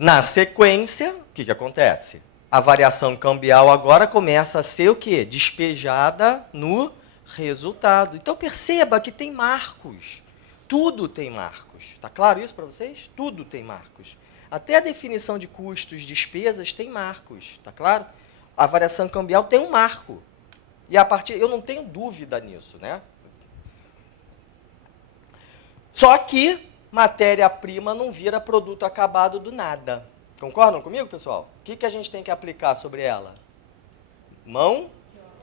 Na sequência, o que acontece? A variação cambial agora começa a ser o quê? Despejada no resultado. Então, perceba que tem marcos. Tudo tem marcos. Está claro isso para vocês? Tudo tem marcos. Até a definição de custos, despesas, tem marcos. Está claro? A variação cambial tem um marco. E a partir, eu não tenho dúvida nisso, né? Só que matéria-prima não vira produto acabado do nada. Concordam comigo, pessoal? O que a gente tem que aplicar sobre ela? Mão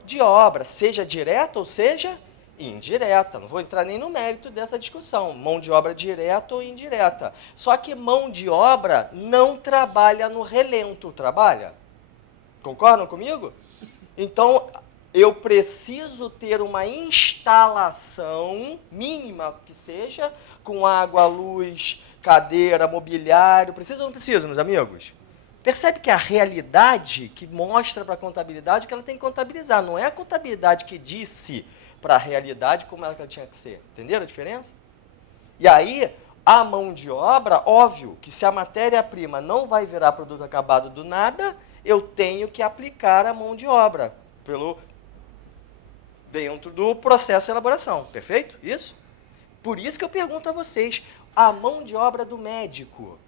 de obra, seja direta ou seja indireta. Não vou entrar nem no mérito dessa discussão. Mão de obra direta ou indireta. Só que mão de obra não trabalha no relento, trabalha? Concordam comigo? Então, eu preciso ter uma instalação, mínima que seja, com água, luz, cadeira, mobiliário. Preciso ou não preciso, meus amigos? Percebe que a realidade que mostra para a contabilidade que ela tem que contabilizar. Não é a contabilidade que disse para a realidade como ela tinha que ser. Entenderam a diferença? E aí, a mão de obra, óbvio que se a matéria-prima não vai virar produto acabado do nada, eu tenho que aplicar a mão de obra dentro do processo de elaboração. Perfeito? Isso? Por isso que eu pergunto a vocês, a mão de obra do médico,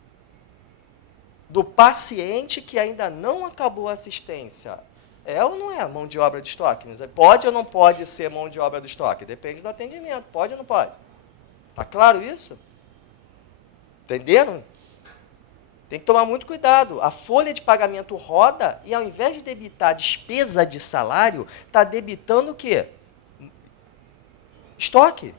do paciente que ainda não acabou a assistência, é ou não é mão de obra de estoque? Pode ou não pode ser mão de obra do estoque? Depende do atendimento. Pode ou não pode? Está claro isso? Entenderam? Tem que tomar muito cuidado. A folha de pagamento roda e, ao invés de debitar despesa de salário, está debitando o quê? Estoque.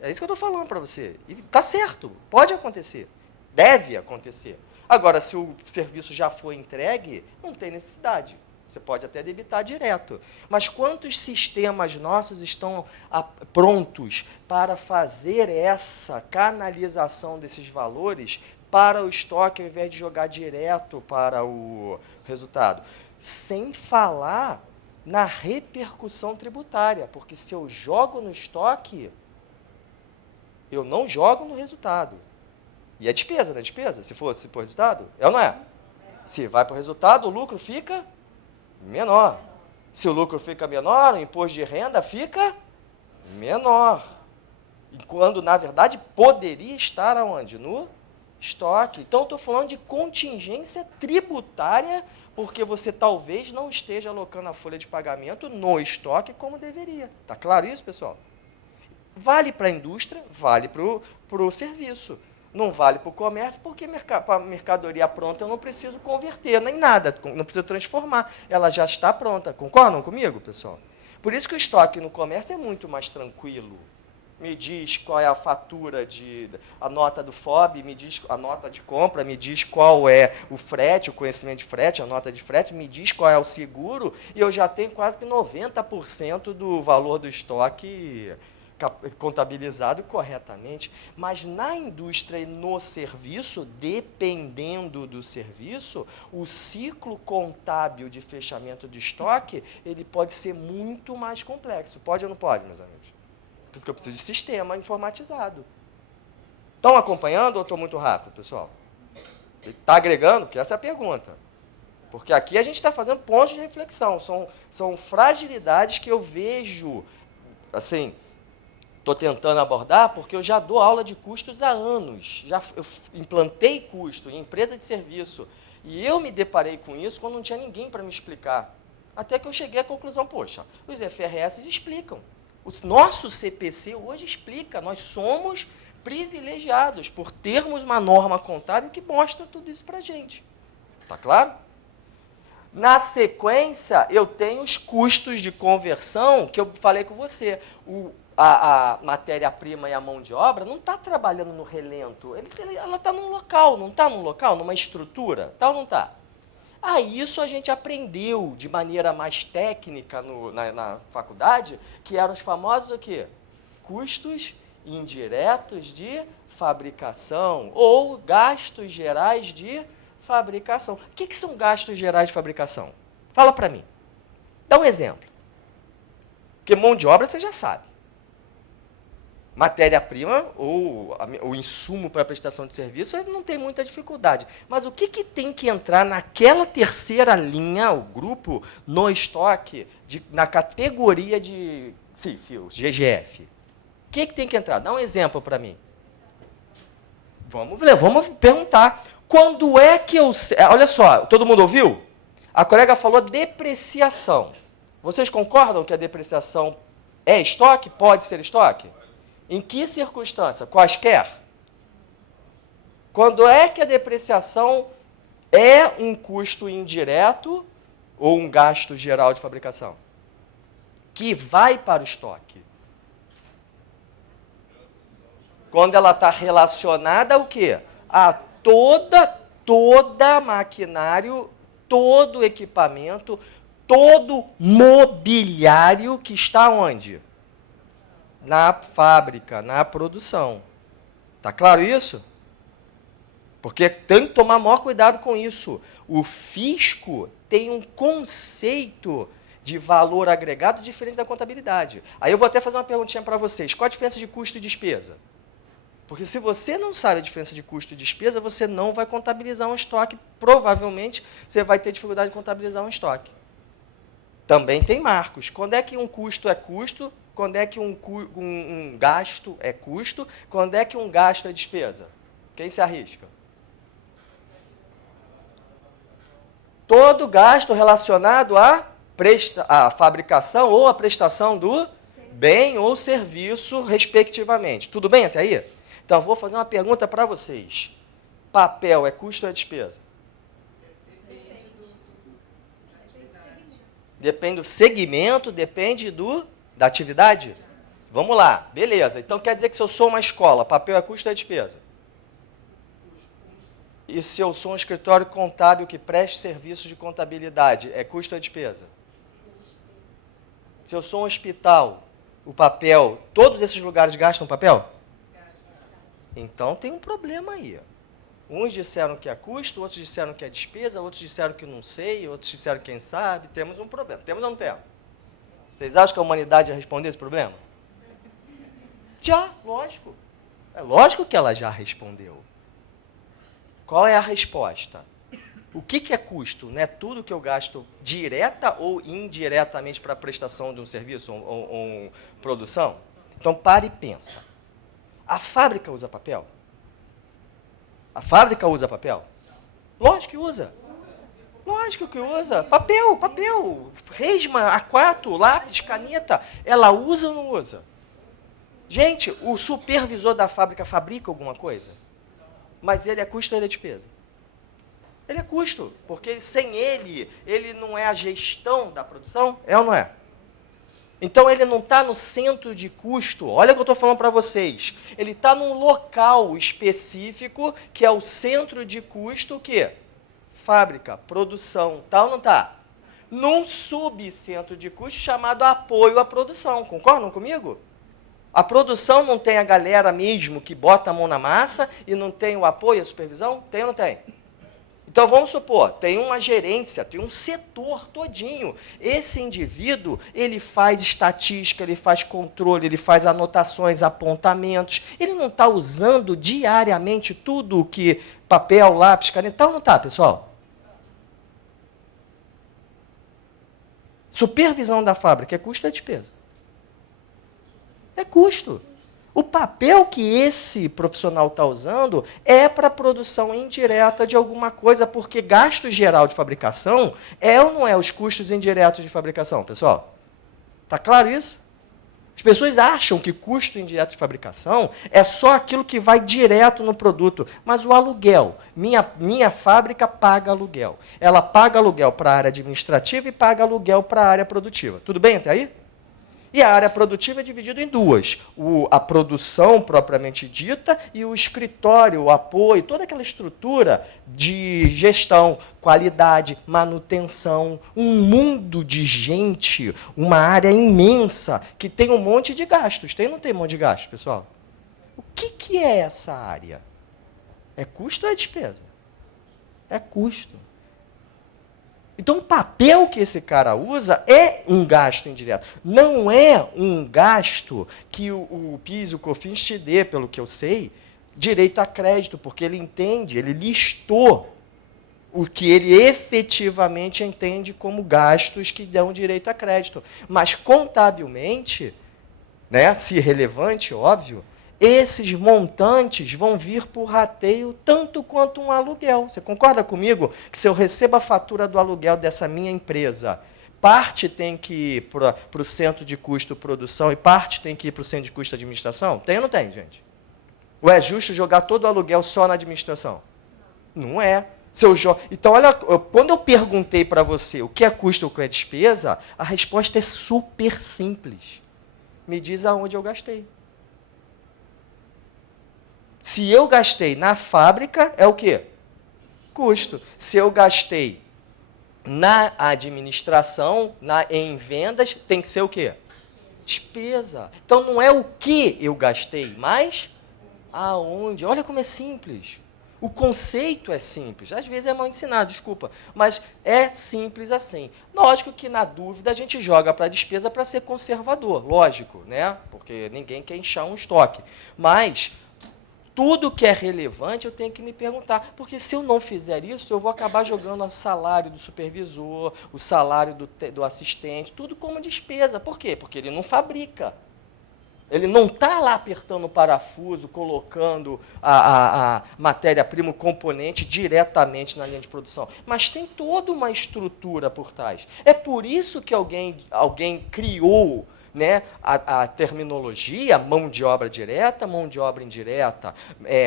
É isso que eu estou falando para você. E está certo. Pode acontecer. Deve acontecer. Agora, se o serviço já foi entregue, não tem necessidade. Você pode até debitar direto. Mas quantos sistemas nossos estão prontos para fazer essa canalização desses valores para o estoque, ao invés de jogar direto para o resultado? Sem falar na repercussão tributária, porque se eu jogo no estoque, eu não jogo no resultado. E é despesa, não é despesa? Se fosse por resultado, é ou não é? Se vai para o resultado, o lucro fica menor. Se o lucro fica menor, o imposto de renda fica menor. E quando, na verdade, poderia estar aonde? No estoque. Então, estou falando de contingência tributária, porque você talvez não esteja alocando a folha de pagamento no estoque como deveria. Está claro isso, pessoal? Vale para a indústria, vale para o serviço. Não vale para o comércio, porque para a mercadoria pronta eu não preciso converter, nem nada, não preciso transformar. Ela já está pronta. Concordam comigo, pessoal? Por isso que o estoque no comércio é muito mais tranquilo. Me diz qual é a fatura, a nota do FOB, me diz a nota de compra, me diz qual é o frete, o conhecimento de frete, a nota de frete, me diz qual é o seguro, e eu já tenho quase que 90% do valor do estoque contabilizado corretamente. Mas na indústria e no serviço, dependendo do serviço, o ciclo contábil de fechamento de estoque, ele pode ser muito mais complexo. Pode ou não pode, meus amigos? Por isso que eu preciso de sistema informatizado. Estão acompanhando ou estou muito rápido, pessoal? Está agregando? Porque essa é a pergunta. Porque aqui a gente está fazendo pontos de reflexão. São fragilidades que eu vejo, assim, estou tentando abordar, porque eu já dou aula de custos há anos. Eu implantei custo em empresa de serviço. E eu me deparei com isso quando não tinha ninguém para me explicar. Até que eu cheguei à conclusão, poxa, os FRS explicam. O nosso CPC hoje explica, nós somos privilegiados por termos uma norma contábil que mostra tudo isso para a gente. Está claro? Na sequência, eu tenho os custos de conversão, que eu falei com você. A matéria-prima e a mão de obra não está trabalhando no relento, ela está num local, não está num local, numa estrutura, está ou não está? Isso a gente aprendeu de maneira mais técnica na faculdade, que eram os famosos o quê? Custos indiretos de fabricação ou gastos gerais de fabricação. O que são gastos gerais de fabricação? Fala para mim. Dá um exemplo. Porque mão de obra você já sabe. Matéria-prima ou o insumo para a prestação de serviço, ele não tem muita dificuldade. Mas o que tem que entrar naquela terceira linha, o grupo, no estoque, na categoria de CIF, o GGF? O que tem que entrar? Dá um exemplo para mim. Vamos perguntar. Quando é que eu... Olha só, todo mundo ouviu? A colega falou depreciação. Vocês concordam que a depreciação é estoque? Pode ser estoque? Em que circunstância? Quaisquer? Quando é que a depreciação é um custo indireto ou um gasto geral de fabricação? Que vai para o estoque. Quando ela está relacionada ao quê? A toda maquinário, todo equipamento, todo mobiliário que está onde? Na fábrica, na produção. Está claro isso? Porque tem que tomar maior cuidado com isso. O fisco tem um conceito de valor agregado diferente da contabilidade. Aí eu vou até fazer uma perguntinha para vocês. Qual a diferença de custo e despesa? Porque se você não sabe a diferença de custo e despesa, você não vai contabilizar um estoque. Provavelmente, você vai ter dificuldade de contabilizar um estoque. Também tem marcos. Quando é que um custo é custo? Quando é que um gasto é custo? Quando é que um gasto é despesa? Quem se arrisca? Todo gasto relacionado à fabricação ou à prestação do bem ou serviço, respectivamente. Tudo bem até aí? Então, vou fazer uma pergunta para vocês. Papel é custo ou é despesa? Depende do segmento, depende da atividade? Vamos lá, beleza. Então, quer dizer que se eu sou uma escola, papel é custo ou é despesa? E se eu sou um escritório contábil que preste serviços de contabilidade, é custo ou é despesa? Se eu sou um hospital, o papel, todos esses lugares gastam papel? Então tem um problema aí. Uns disseram que é custo, outros disseram que é despesa, outros disseram que não sei, outros disseram quem sabe. Temos um problema. Temos ou não temos? Vocês acham que a humanidade já respondeu esse problema? Já, lógico. É lógico que ela já respondeu. Qual é a resposta? O que é custo? Não é tudo que eu gasto direta ou indiretamente para a prestação de um serviço ou produção? Então, pare e pensa. A fábrica usa papel? A fábrica usa papel? Lógico que usa. Lógico que usa. Papel. Resma, A4, lápis, caneta. Ela usa ou não usa? Gente, o supervisor da fábrica fabrica alguma coisa? Mas ele é custo ou ele é despesa? Ele é custo, porque sem ele não é a gestão da produção, é ou não é? Então, ele não está no centro de custo. Olha o que eu estou falando para vocês. Ele está num local específico, que é o centro de custo, o quê? Fábrica, produção, tá ou não está? Num subcentro de custo chamado apoio à produção. Concordam comigo? A produção não tem a galera mesmo que bota a mão na massa e não tem o apoio, a supervisão? Tem ou não tem? Então, vamos supor, tem uma gerência, tem um setor todinho. Esse indivíduo, ele faz estatística, ele faz controle, ele faz anotações, apontamentos. Ele não está usando diariamente tudo o que papel, lápis, caneta, tá ou não está, pessoal? Supervisão da fábrica é custo ou é despesa? É custo. O papel que esse profissional está usando é para a produção indireta de alguma coisa, porque gasto geral de fabricação é ou não é os custos indiretos de fabricação, pessoal? Está claro isso? As pessoas acham que custo indireto de fabricação é só aquilo que vai direto no produto, mas o aluguel, minha fábrica paga aluguel. Ela paga aluguel para a área administrativa e paga aluguel para a área produtiva. Tudo bem até aí? E a área produtiva é dividida em duas. A produção propriamente dita e o escritório, o apoio, toda aquela estrutura de gestão, qualidade, manutenção, um mundo de gente, uma área imensa que tem um monte de gastos. Tem ou não tem um monte de gastos, pessoal? O que é essa área? É custo ou é despesa? É custo. Então, o papel que esse cara usa é um gasto indireto. Não é um gasto que o PIS e o COFINS te dê, pelo que eu sei, direito a crédito, porque ele entende, ele listou o que ele efetivamente entende como gastos que dão direito a crédito. Mas, contabilmente, né, se relevante, óbvio, esses montantes vão vir por rateio tanto quanto um aluguel. Você concorda comigo que se eu recebo a fatura do aluguel dessa minha empresa, parte tem que ir para o centro de custo produção e parte tem que ir para o centro de custo administração? Tem ou não tem, gente? Ou é justo jogar todo o aluguel só na administração? Não é. Então, olha, quando eu perguntei para você o que é custo ou o que é despesa, a resposta é super simples. Me diz aonde eu gastei. Se eu gastei na fábrica, é o quê? Custo. Se eu gastei na administração, em vendas, tem que ser o quê? Despesa. Então, não é o que eu gastei, mas aonde. Olha como é simples. O conceito é simples. Às vezes é mal ensinado, desculpa. Mas é simples assim. Lógico que, na dúvida, a gente joga para a despesa para ser conservador. Lógico, né? Porque ninguém quer inchar um estoque. Mas tudo que é relevante eu tenho que me perguntar. Porque se eu não fizer isso, eu vou acabar jogando o salário do supervisor, o salário do assistente, tudo como despesa. Por quê? Porque ele não fabrica. Ele não está lá apertando o parafuso, colocando a matéria-prima, o componente, diretamente na linha de produção. Mas tem toda uma estrutura por trás. É por isso que alguém criou, né, a terminologia mão de obra direta, mão de obra indireta,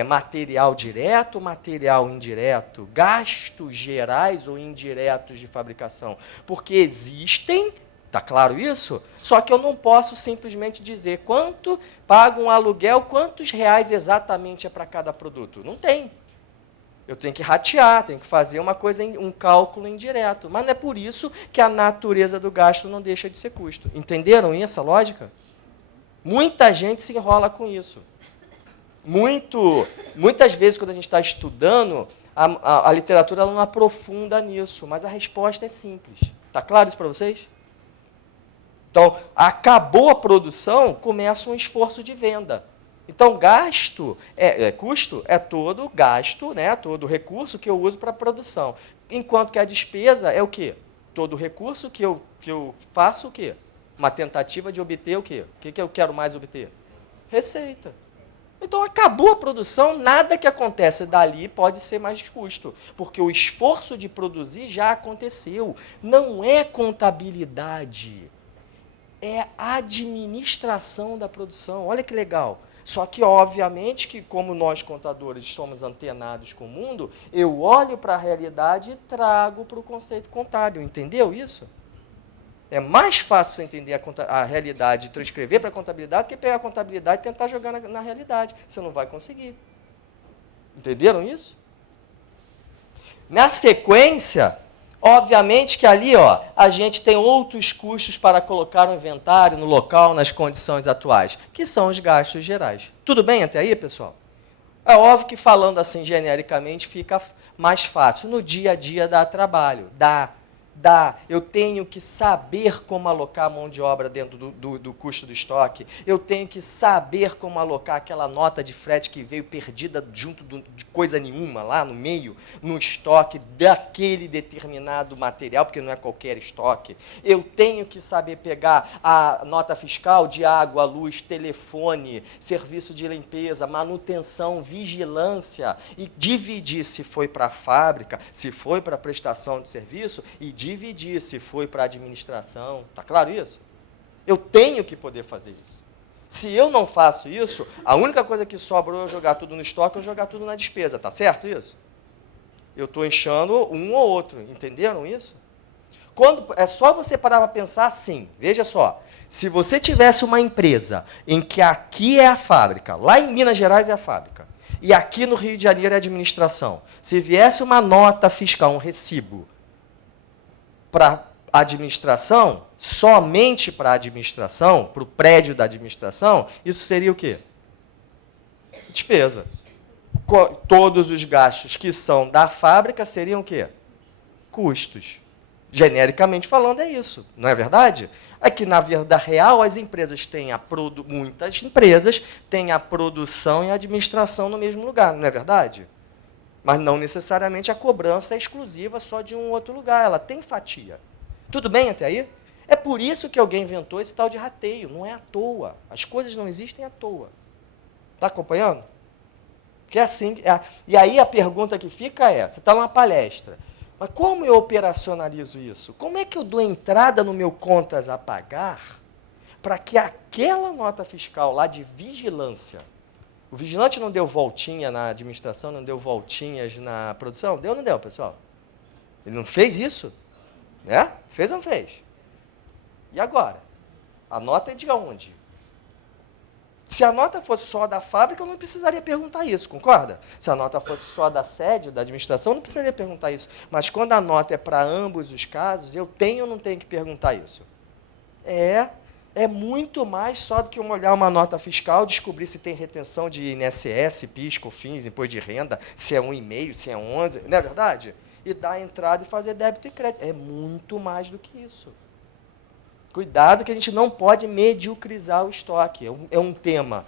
material direto, material indireto, gastos gerais ou indiretos de fabricação. Porque existem. Está claro isso? Só que eu não posso simplesmente dizer quanto paga um aluguel, quantos reais exatamente é para cada produto. Não tem. Eu tenho que ratear, tenho que fazer um cálculo indireto. Mas não é por isso que a natureza do gasto não deixa de ser custo. Entenderam essa lógica? Muita gente se enrola com isso. Muitas vezes, quando a gente está estudando, a literatura ela não aprofunda nisso, mas a resposta é simples. Está claro isso para vocês? Então, acabou a produção, começa um esforço de venda. Então, custo é todo gasto, né, todo recurso que eu uso para a produção. Enquanto que a despesa é o quê? Todo recurso que eu faço o quê? Uma tentativa de obter o quê? O que eu quero mais obter? Receita. Então, acabou a produção, nada que acontece dali pode ser mais custo, porque o esforço de produzir já aconteceu. Não é contabilidade. É a administração da produção. Olha que legal. Só que, obviamente, que como nós contadores somos antenados com o mundo, eu olho para a realidade e trago para o conceito contábil. Entendeu isso? É mais fácil você entender a realidade e transcrever para a contabilidade do que pegar a contabilidade e tentar jogar na realidade. Você não vai conseguir. Entenderam isso? Na sequência, obviamente que ali, a gente tem outros custos para colocar o inventário no local, nas condições atuais, que são os gastos gerais. Tudo bem até aí, pessoal? É óbvio que falando assim genericamente fica mais fácil. No dia a dia dá trabalho, eu tenho que saber como alocar a mão de obra dentro do custo do estoque, eu tenho que saber como alocar aquela nota de frete que veio perdida junto de coisa nenhuma, lá no meio, no estoque daquele determinado material, porque não é qualquer estoque. Eu tenho que saber pegar a nota fiscal de água, luz, telefone, serviço de limpeza, manutenção, vigilância, e dividir se foi para a fábrica, se foi para a prestação de serviço, e dividir se foi para a administração. Está claro isso? Eu tenho que poder fazer isso. Se eu não faço isso, a única coisa que sobra é eu jogar tudo no estoque ou jogar tudo na despesa. Está certo isso? Eu estou inchando um ou outro. Entenderam isso? É só você parar para pensar assim. Veja só. Se você tivesse uma empresa em que aqui é a fábrica, lá em Minas Gerais é a fábrica, e aqui no Rio de Janeiro é a administração, se viesse uma nota fiscal, um recibo, para a administração, somente para a administração, para o prédio da administração, isso seria o quê? Despesa. Todos os gastos que são da fábrica seriam o quê? Custos. Genericamente falando, é isso, não é verdade? É que, na vida real, as empresas têm muitas empresas têm a produção e a administração no mesmo lugar, não é verdade? Mas não necessariamente a cobrança é exclusiva só de um outro lugar, ela tem fatia. Tudo bem até aí? É por isso que alguém inventou esse tal de rateio, não é à toa. As coisas não existem à toa. Está acompanhando? Porque é assim. E aí a pergunta que fica é: você está numa palestra, mas como eu operacionalizo isso? Como é que eu dou entrada no meu contas a pagar para que aquela nota fiscal lá de vigilância, o vigilante não deu voltinha na administração, não deu voltinhas na produção? Deu ou não deu, pessoal? Ele não fez isso? Né? Fez ou não fez? E agora? A nota é de onde? Se a nota fosse só da fábrica, eu não precisaria perguntar isso, concorda? Se a nota fosse só da sede, da administração, eu não precisaria perguntar isso. Mas quando a nota é para ambos os casos, eu tenho ou não tenho que perguntar isso? É muito mais só do que eu olhar uma nota fiscal, descobrir se tem retenção de INSS, PIS, COFINS, imposto de renda, se é 1,5, se é 11, não é verdade? E dar a entrada e fazer débito e crédito. É muito mais do que isso. Cuidado que a gente não pode mediocrizar o estoque. É um tema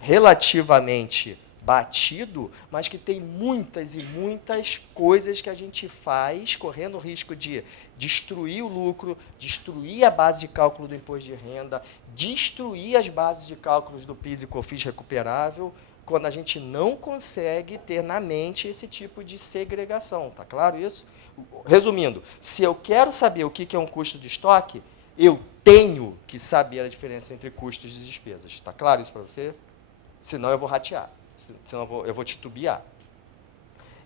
relativamente batido, mas que tem muitas e muitas coisas que a gente faz, correndo o risco de destruir o lucro, destruir a base de cálculo do imposto de renda, destruir as bases de cálculos do PIS e COFINS recuperável, quando a gente não consegue ter na mente esse tipo de segregação. Está claro isso? Resumindo, se eu quero saber o que é um custo de estoque, eu tenho que saber a diferença entre custos e despesas. Está claro isso para você? Senão eu vou ratear, senão eu vou titubear.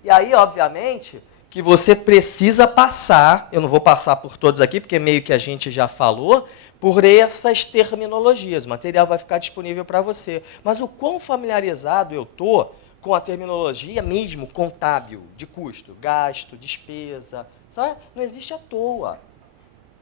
E aí, obviamente, que você precisa passar, eu não vou passar por todos aqui, porque meio que a gente já falou, por essas terminologias. O material vai ficar disponível para você. Mas o quão familiarizado eu estou com a terminologia mesmo contábil, de custo, gasto, despesa, sabe? Não existe à toa.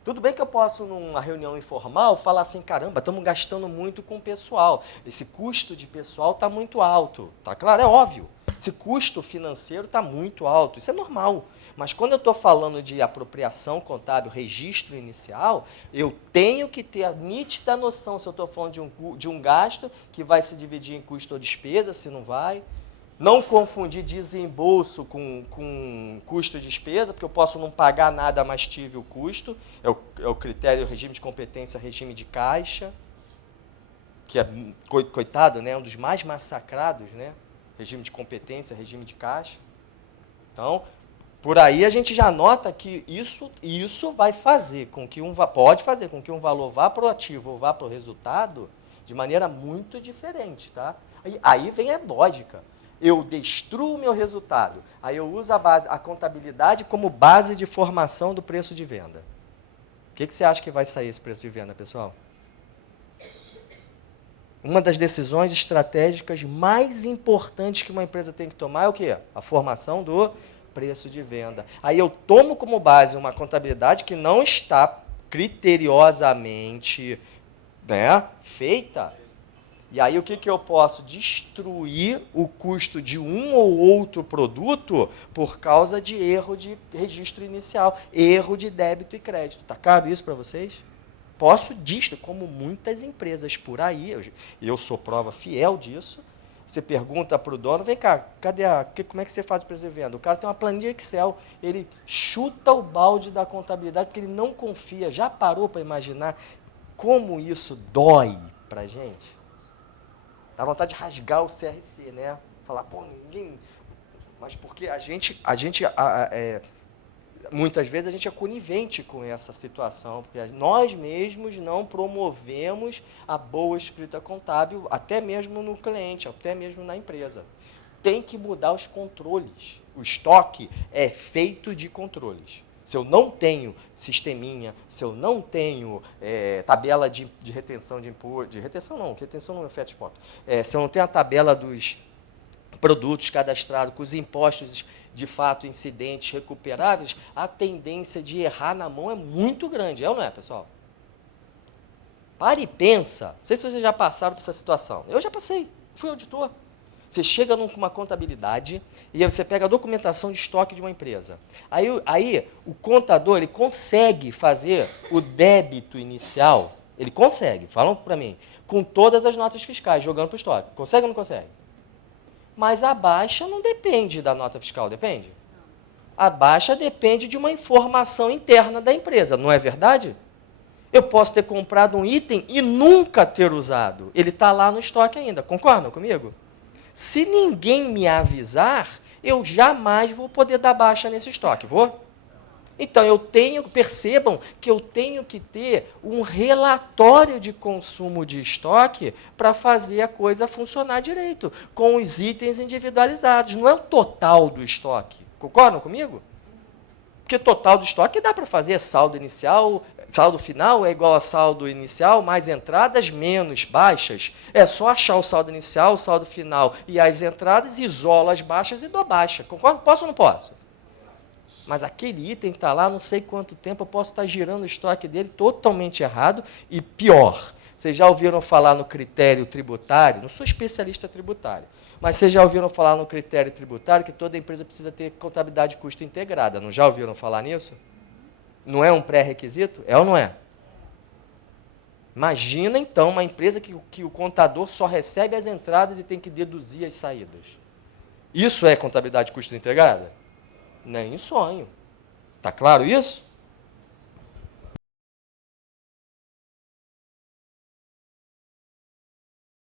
Tudo bem que eu posso, numa reunião informal, falar assim, caramba, estamos gastando muito com o pessoal. Esse custo de pessoal está muito alto. Tá claro? É óbvio. Esse custo financeiro está muito alto. Isso é normal. Mas quando eu estou falando de apropriação contábil, registro inicial, eu tenho que ter a nítida noção se eu estou falando de um gasto que vai se dividir em custo ou despesa, se não vai. Não confundir desembolso com custo e despesa, porque eu posso não pagar nada, mas tive o custo. É o critério, regime de competência, regime de caixa, que é, coitado, né, um dos mais massacrados, né? Regime de competência, regime de caixa. Então, por aí a gente já nota que isso vai fazer com que pode fazer com que um valor vá para o ativo ou vá para o resultado de maneira muito diferente, tá? Aí vem a lógica. Eu destruo o meu resultado. Aí eu uso a contabilidade como base de formação do preço de venda. O que você acha que vai sair esse preço de venda, pessoal? Uma das decisões estratégicas mais importantes que uma empresa tem que tomar é o quê? A formação do preço de venda. Aí eu tomo como base uma contabilidade que não está criteriosamente, né, feita. E aí o que eu posso? Destruir o custo de um ou outro produto por causa de erro de registro inicial, erro de débito e crédito. Está claro isso para vocês? Posso destruir, como muitas empresas por aí, eu sou prova fiel disso. Você pergunta para o dono, vem cá, como é que você faz o preço de venda? O cara tem uma planilha Excel, ele chuta o balde da contabilidade porque ele não confia. Já parou para imaginar como isso dói para a gente? Dá vontade de rasgar o CRC, né? Falar, pô, ninguém... Mas porque muitas vezes a gente é conivente com essa situação, porque nós mesmos não promovemos a boa escrita contábil, até mesmo no cliente, até mesmo na empresa. Tem que mudar os controles. O estoque é feito de controles. Se eu não tenho sisteminha, se eu não tenho tabela de retenção de imposto, retenção não é FET ponto. Se eu não tenho a tabela dos produtos cadastrados com os impostos de fato incidentes recuperáveis, a tendência de errar na mão é muito grande, é ou não é, pessoal? Pare e pensa. Não sei se vocês já passaram por essa situação. Eu já passei, fui auditor. Você chega numa contabilidade e você pega a documentação de estoque de uma empresa. Aí o contador ele consegue fazer o débito inicial, ele consegue, falam para mim, com todas as notas fiscais, jogando para o estoque. Consegue ou não consegue? Mas a baixa não depende da nota fiscal, depende? A baixa depende de uma informação interna da empresa, não é verdade? Eu posso ter comprado um item e nunca ter usado. Ele está lá no estoque ainda, concordam comigo? Se ninguém me avisar, eu jamais vou poder dar baixa nesse estoque, vou? Então, percebam que eu tenho que ter um relatório de consumo de estoque para fazer a coisa funcionar direito, com os itens individualizados. Não é o total do estoque. Concordam comigo? Porque total do estoque dá para fazer saldo inicial, saldo final é igual a saldo inicial, mais entradas, menos baixas. É só achar o saldo inicial, o saldo final e as entradas, isolo as baixas e dou baixa. Concordo? Posso ou não posso? Mas aquele item está lá, não sei quanto tempo, eu posso estar girando o estoque dele totalmente errado e pior. Vocês já ouviram falar no critério tributário? Não sou especialista tributário, mas vocês já ouviram falar no critério tributário que toda empresa precisa ter contabilidade de custo integrada. Não já ouviram falar nisso? Não é um pré-requisito? É ou não é? Imagina, então, uma empresa que o contador só recebe as entradas e tem que deduzir as saídas. Isso é contabilidade de custos integrada? Nem em sonho. Está claro isso?